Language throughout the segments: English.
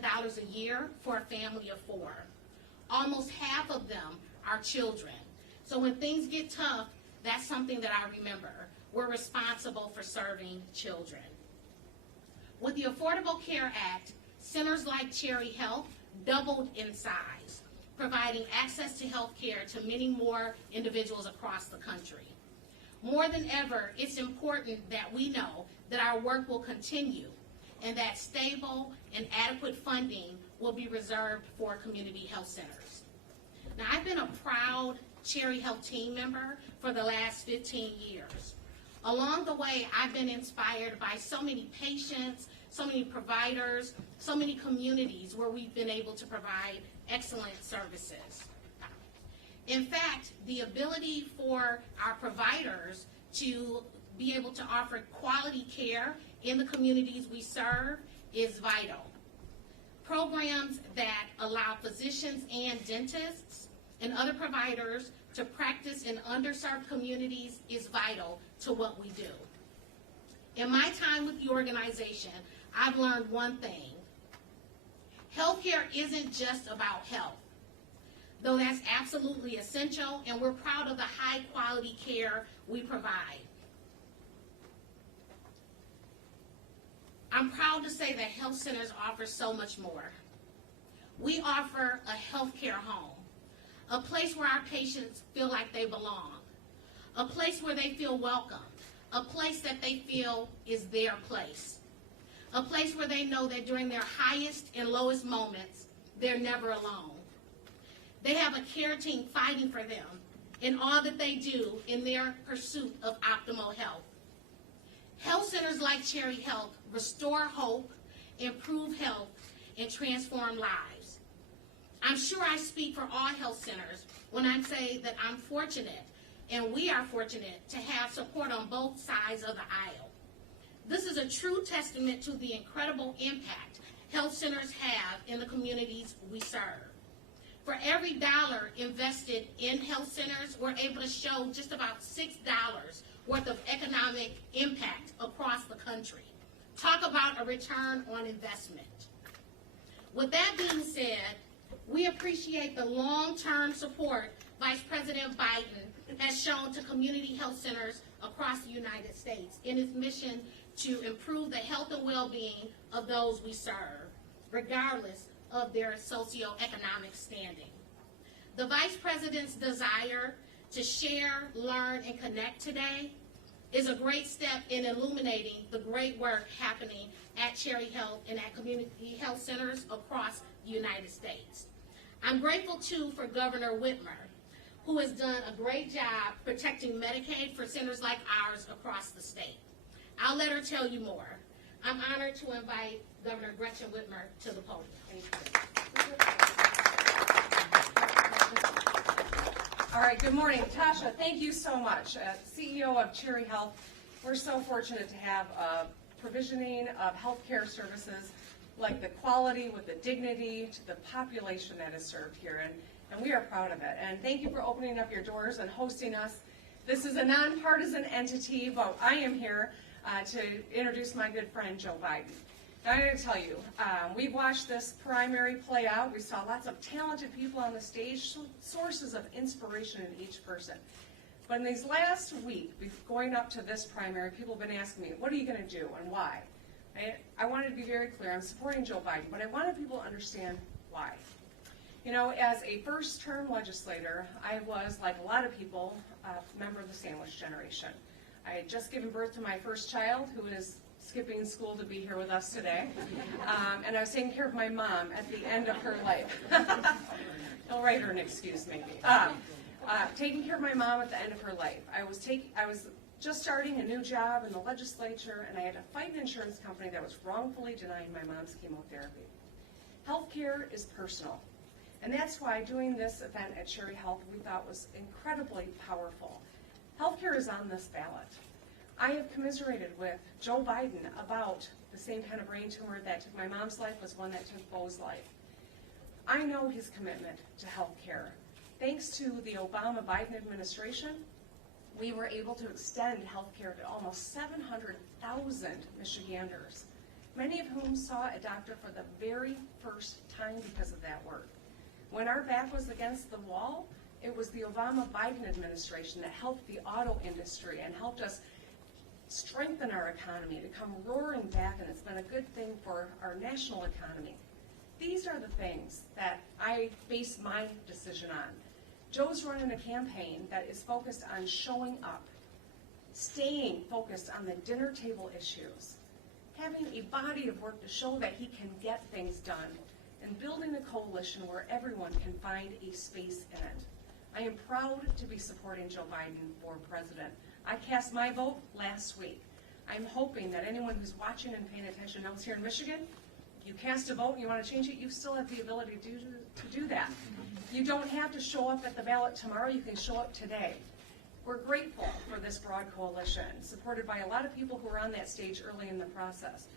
$2,000 a year for a family of 4. Almost half of them are children. So when things get tough, that's something that I remember. We're responsible for serving children. With the Affordable Care Act, centers like Cherry Health doubled in size, providing access to health care to many more individuals across the country. More than ever, it's important that we know that our work will continue and that stable and adequate funding will be reserved for community health centers. Now, I've been a proud Cherry Health team member for the last 15 years. Along the way, I've been inspired by so many patients, so many providers, so many communities where we've been able to provide excellent services. In fact, the ability for our providers to be able to offer quality care in the communities we serve is vital. Programs that allow physicians and dentists and other providers to practice in underserved communities is vital to what we do. In my time with the organization, I've learned one thing. Healthcare isn't just about health, though that's absolutely essential, and we're proud of the high quality care we provide. I'm proud to say that health centers offer so much more. We offer a healthcare home, a place where our patients feel like they belong, a place where they feel welcome, a place that they feel is their place, a place where they know that during their highest and lowest moments, they're never alone. They have a care team fighting for them in all that they do in their pursuit of optimal health. Health centers like Cherry Health restore hope, improve health, and transform lives. I'm sure I speak for all health centers when I say that I'm fortunate, and we are fortunate, to have support on both sides of the aisle. This is a true testament to the incredible impact health centers have in the communities we serve. For every dollar invested in health centers, we're able to show just about $6 worth of economic impact across the country. Talk about a return on investment. With that being said, we appreciate the long-term support Vice President Biden has shown to community health centers across the United States in his mission to improve the health and well-being of those we serve, regardless of their socioeconomic standing. The Vice President's desire to share, learn, and connect today is a great step in illuminating the great work happening at Cherry Health and at community health centers across the United States. I'm grateful, too, for Governor Whitmer, who has done a great job protecting Medicaid for centers like ours across the state. I'll let her tell you more. I'm honored to invite Governor Gretchen Whitmer to the podium. Thank you. All right, good morning. Tasha, thank you so much. CEO of Cherry Health, we're so fortunate to have provisioning of healthcare services like the quality with the dignity to the population that is served here, and we are proud of it. And thank you for opening up your doors and hosting us. This is a nonpartisan entity, but I am here to introduce my good friend Joe Biden. Now, I'm going to tell you, we've watched this primary play out. We saw lots of talented people on the stage, sources of inspiration in each person. But in these last week, going up to this primary, people have been asking me, what are you going to do and why? I wanted to be very clear. I'm supporting Joe Biden, but I wanted people to understand why. You know, as a first-term legislator, I was, like a lot of people, a member of the sandwich generation. I had just given birth to my first child, who is skipping school to be here with us today, and I was taking care of my mom at the end of her life. I'll write her an excuse, maybe. Taking care of my mom at the end of her life. I was just starting a new job in the legislature, and I had to fight an insurance company that was wrongfully denying my mom's chemotherapy. Healthcare is personal, and that's why doing this event at Cherry Health we thought was incredibly powerful. Healthcare is on this ballot. I have commiserated with Joe Biden about the same kind of brain tumor that took my mom's life was one that took Bo's life. I know his commitment to healthcare. Thanks to the Obama-Biden administration, we were able to extend healthcare to almost 700,000 Michiganders. many of whom saw a doctor for the very first time because of that work. When our back was against the wall, it was the Obama-Biden administration that helped the auto industry and helped us strengthen our economy to come roaring back, and it's been a good thing for our national economy. These are the things that I base my decision on. Joe's running a campaign that is focused on showing up, staying focused on the dinner table issues, having a body of work to show that he can get things done, and building a coalition where everyone can find a space in it. I am proud to be supporting Joe Biden for president. I cast my vote last week. I'm hoping that anyone who's watching and paying attention knows here in Michigan, you cast a vote and you want to change it, you still have the ability to do that. You don't have to show up at the ballot tomorrow, you can show up today. We're grateful for this broad coalition, supported by a lot of people who were on that stage early in the process.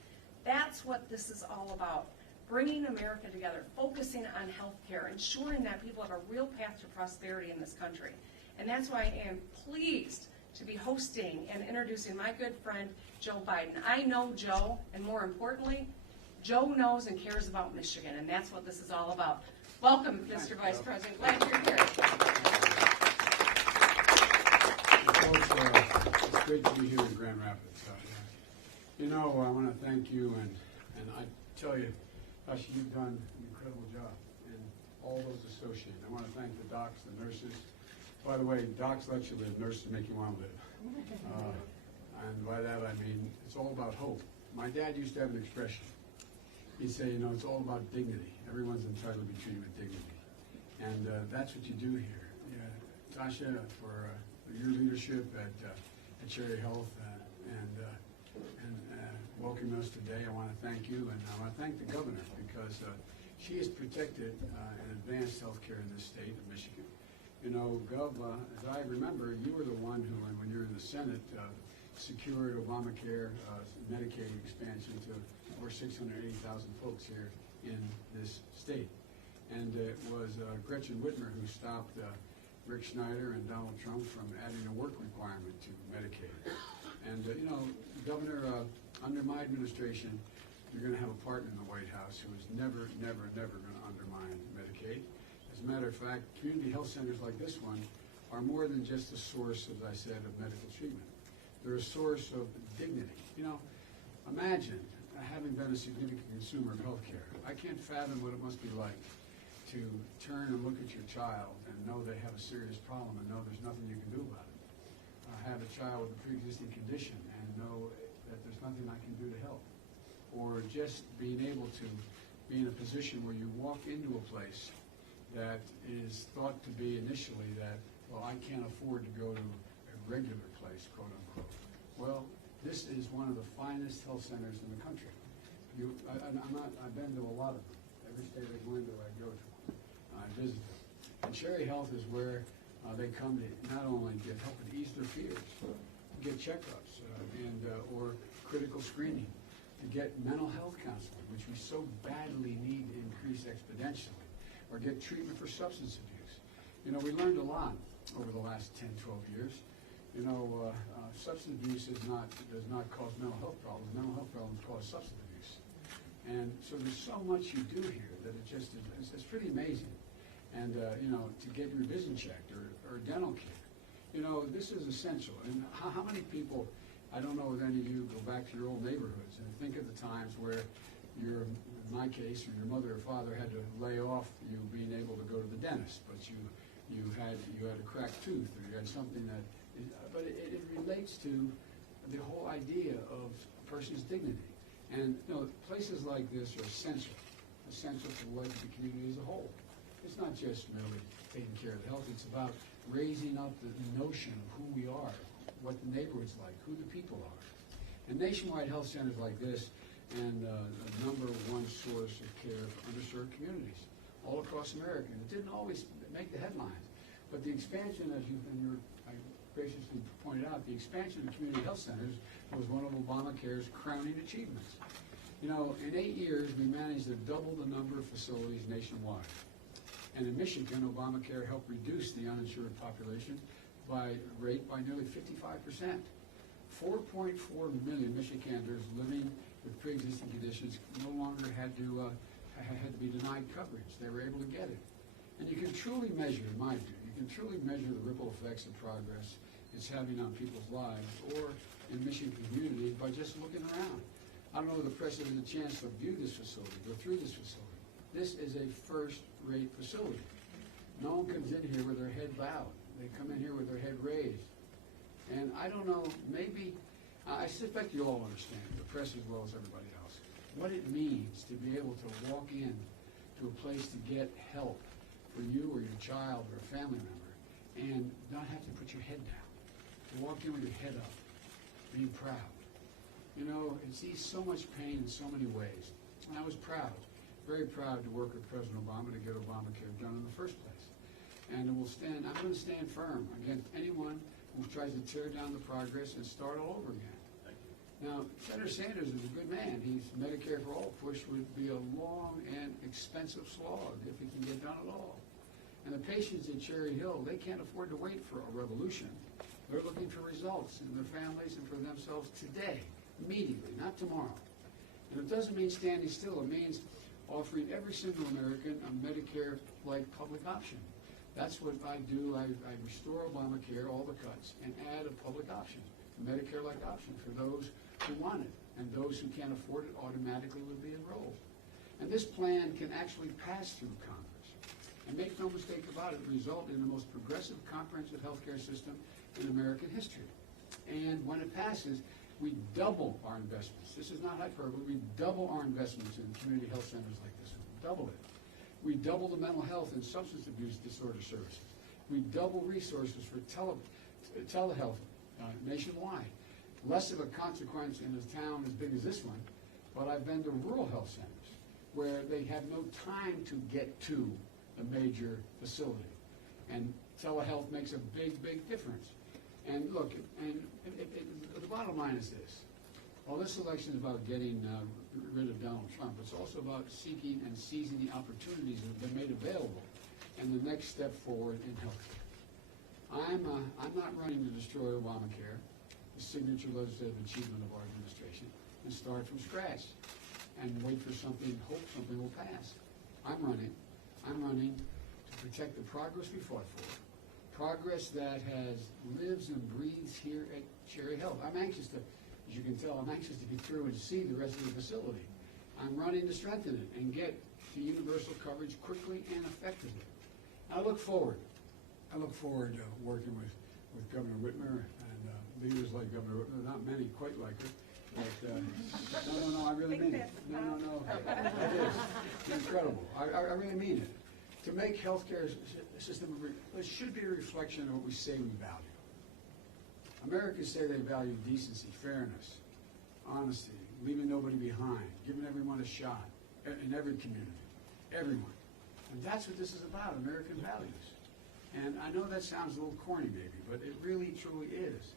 That's what this is all about, bringing America together, focusing on health care, ensuring that people have a real path to prosperity in this country. And that's why I am pleased to be hosting and introducing my good friend, Joe Biden. I know Joe, and more importantly, Joe knows and cares about Michigan, and that's what this is all about. Welcome, Mr. Vice President. Glad you're here. Folks, it's great to be here in Grand Rapids. You know, I want to thank you, and I tell you, Tasha, you've done an incredible job, and all those associated. I want to thank the docs, the nurses. By the way, docs let you live, nurses make you want to live. And by that I mean, it's all about hope. My dad used to have an expression. He'd say, you know, it's all about dignity. Everyone's entitled to be treated with dignity. And that's what you do here. Yeah, Tasha, for your leadership at Cherry Health and welcoming us today, I want to thank you, and I want to thank the governor because she has protected and advanced health care in this state of Michigan. You know, Gov, as I remember, you were the one who, when you were in the Senate, secured Obamacare, Medicaid expansion to over 680,000 folks here in this state. And it was Gretchen Whitmer who stopped Rick Schneider and Donald Trump from adding a work requirement to Medicaid. And, you know, Governor, under my administration, you're going to have a partner in the White House who is never, never, never going to undermine Medicaid. As a matter of fact, community health centers like this one are more than just a source, as I said, of medical treatment. They're a source of dignity. You know, imagine having been a significant consumer of health care. I can't fathom what it must be like to turn and look at your child and know they have a serious problem and know there's nothing you can do about it. Have a child with a pre-existing condition and know that there's nothing I can do to help. Or just being able to be in a position where you walk into a place that is thought to be initially that, well, I can't afford to go to a regular place, quote unquote. Well, this is one of the finest health centers in the country. I've been to a lot of them. Every state I go into, I go to. I visit them. And Cherry Health is where they come to not only get help with ease their fears, get checkups or critical screening, to get mental health counseling, which we so badly need to increase exponentially, or get treatment for substance abuse. You know, we learned a lot over the last 10, 12 years. You know, substance abuse does not cause mental health problems. Mental health problems cause substance abuse. And so there's so much you do here that it just is, it's pretty amazing. And, you know, to get your vision checked or dental care. You know, this is essential. And how many people, I don't know if any of you go back to your old neighborhoods and think of the times where in my case, or your mother or father had to lay off you being able to go to the dentist, but you had a cracked tooth, or you had something that, but it relates to the whole idea of a person's dignity. And, you know, places like this are essential to the life of the community as a whole. It's not just merely taking care of the health, it's about raising up the notion of who we are, what the neighborhood's like, who the people are. And nationwide health centers like this and a number one source of care for underserved communities all across America. And it didn't always make the headlines, but the expansion, as I graciously pointed out, the expansion of community health centers was one of Obamacare's crowning achievements. You know, in 8 years, we managed to double the number of facilities nationwide. And in Michigan, Obamacare helped reduce the uninsured population by nearly 55%. 4.4 million Michiganders living with pre-existing conditions no longer had to be denied coverage. They were able to get it. And you can truly measure, in my view, you can truly measure the ripple effects of progress it's having on people's lives or in Michigan community by just looking around. I don't know if the press has a chance to view this facility, go through this facility. This is a first-rate facility. No one comes in here with their head bowed. They come in here with their head raised. And I don't know, maybe, I suspect you all understand, the press as well as everybody else, what it means to be able to walk in to a place to get help for you or your child or a family member and not have to put your head down. To walk in with your head up, being proud. You know, it sees so much pain in so many ways. And I was proud, very proud to work with President Obama to get Obamacare done in the first place. And I'm going to stand firm against anyone who tries to tear down the progress and start all over again. Now, Senator Sanders is a good man. He's Medicare for All push would be a long and expensive slog if it can get done at all. And the patients in Cherry Hill, they can't afford to wait for a revolution. They're looking for results in their families and for themselves today, immediately, not tomorrow. And it doesn't mean standing still. It means offering every single American a Medicare-like public option. That's what I do. I restore Obamacare, all the cuts, and add a public option, a Medicare-like option for those who want it. And those who can't afford it automatically would be enrolled. And this plan can actually pass through Congress. And make no mistake about it, result in the most progressive comprehensive health care system in American history. And when it passes, we double our investments. This is not hyperbole. We double our investments in community health centers like this one. Double it. We double the mental health and substance abuse disorder services. We double resources for telehealth nationwide. Less of a consequence in a town as big as this one, but I've been to rural health centers where they have no time to get to a major facility. And telehealth makes a big, big difference. And look, the bottom line is this. Well, this election is about getting rid of Donald Trump. It's also about seeking and seizing the opportunities that have been made available and the next step forward in healthcare. I'm not running to destroy Obamacare, the signature legislative achievement of our administration, and start from scratch and wait for something, hope something will pass. I'm running to protect the progress we fought for, progress that lives and breathes here at Cherry Health. I'm anxious to, as you can tell, I'm anxious to be through and see the rest of the facility. I'm running to strengthen it and get to universal coverage quickly and effectively. I look forward to working with Governor Whitmer and leaders like Governor Whitmer, not many quite like her. But, no, I really mean it. No, it is. It's incredible. I really mean it. To make healthcare system, it should be a reflection of what we say we value. Americans say they value decency, fairness, honesty, leaving nobody behind, giving everyone a shot in every community, everyone. And that's what this is about, American values. And I know that sounds a little corny maybe, but it really, truly is.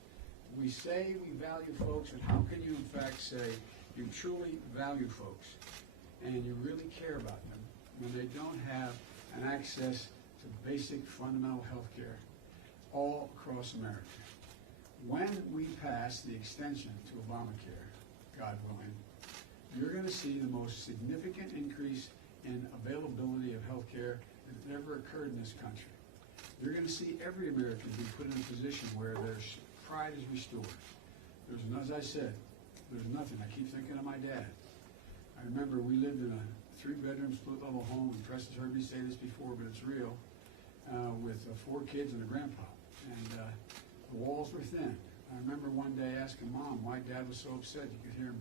We say we value folks, and how can you in fact say you truly value folks and you really care about them when they don't have an access to basic fundamental health care all across America? When we pass the extension to Obamacare, God willing, you're going to see the most significant increase in availability of health care that ever occurred in this country. You're going to see every American be put in a position where their pride is restored. As I said, there's nothing. I keep thinking of my dad. I remember we lived in a 3-bedroom split-level home, and Preston's heard me say this before, but it's real, with 4 kids and a grandpa. And the walls were thin. I remember one day asking Mom why Dad was so upset. You could hear him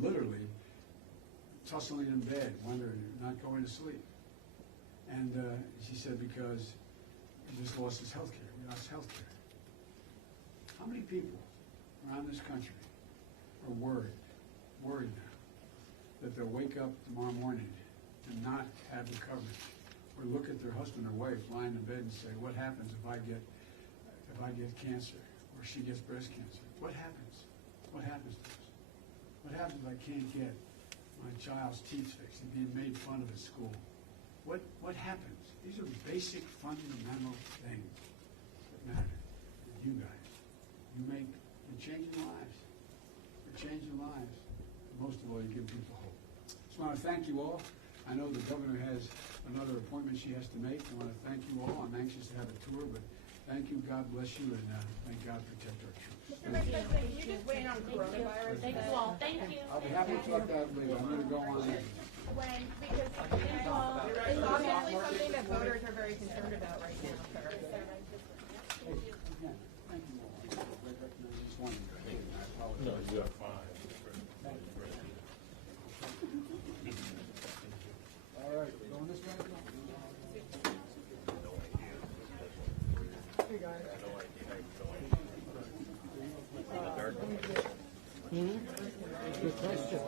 literally tussling in bed, wondering, not going to sleep. And she said, because he just lost his health care. We lost health care. How many people around this country are worried now, that they'll wake up tomorrow morning and not have the coverage, or look at their husband or wife lying in bed and say, what happens if I get cancer, or she gets breast cancer? What happens? What happens to us? What happens if I can't get my child's teeth fixed and being made fun of at school? What happens? These are basic fundamental things that matter. You guys, you're changing lives. You're changing lives. most of all, you give people hope. Just want to thank you all. I know the governor has another appointment she has to make. I want to thank you all. I'm anxious to have a tour, but thank you, God bless you, and thank God protect our troops. Mr. Vice President, can you just weigh in on coronavirus? Thank you all. Thank you. I'll be happy to talk that later. I'm going to go on that. Because it's obviously something that voters are very concerned about right now, sir. Again, thank you all. I recognize this one. I apologize. No, you are fine. All right, going this way? Hey, guys. Good question.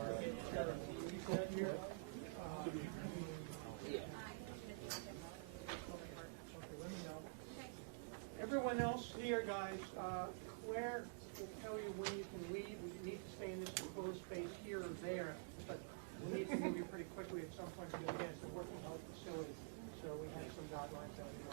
Everyone else here, guys, Claire will tell you when you can leave. We need to stay in this enclosed space here or there, but we need to move you pretty quickly at some point because again, it's a working health facility, so we have some guidelines out here.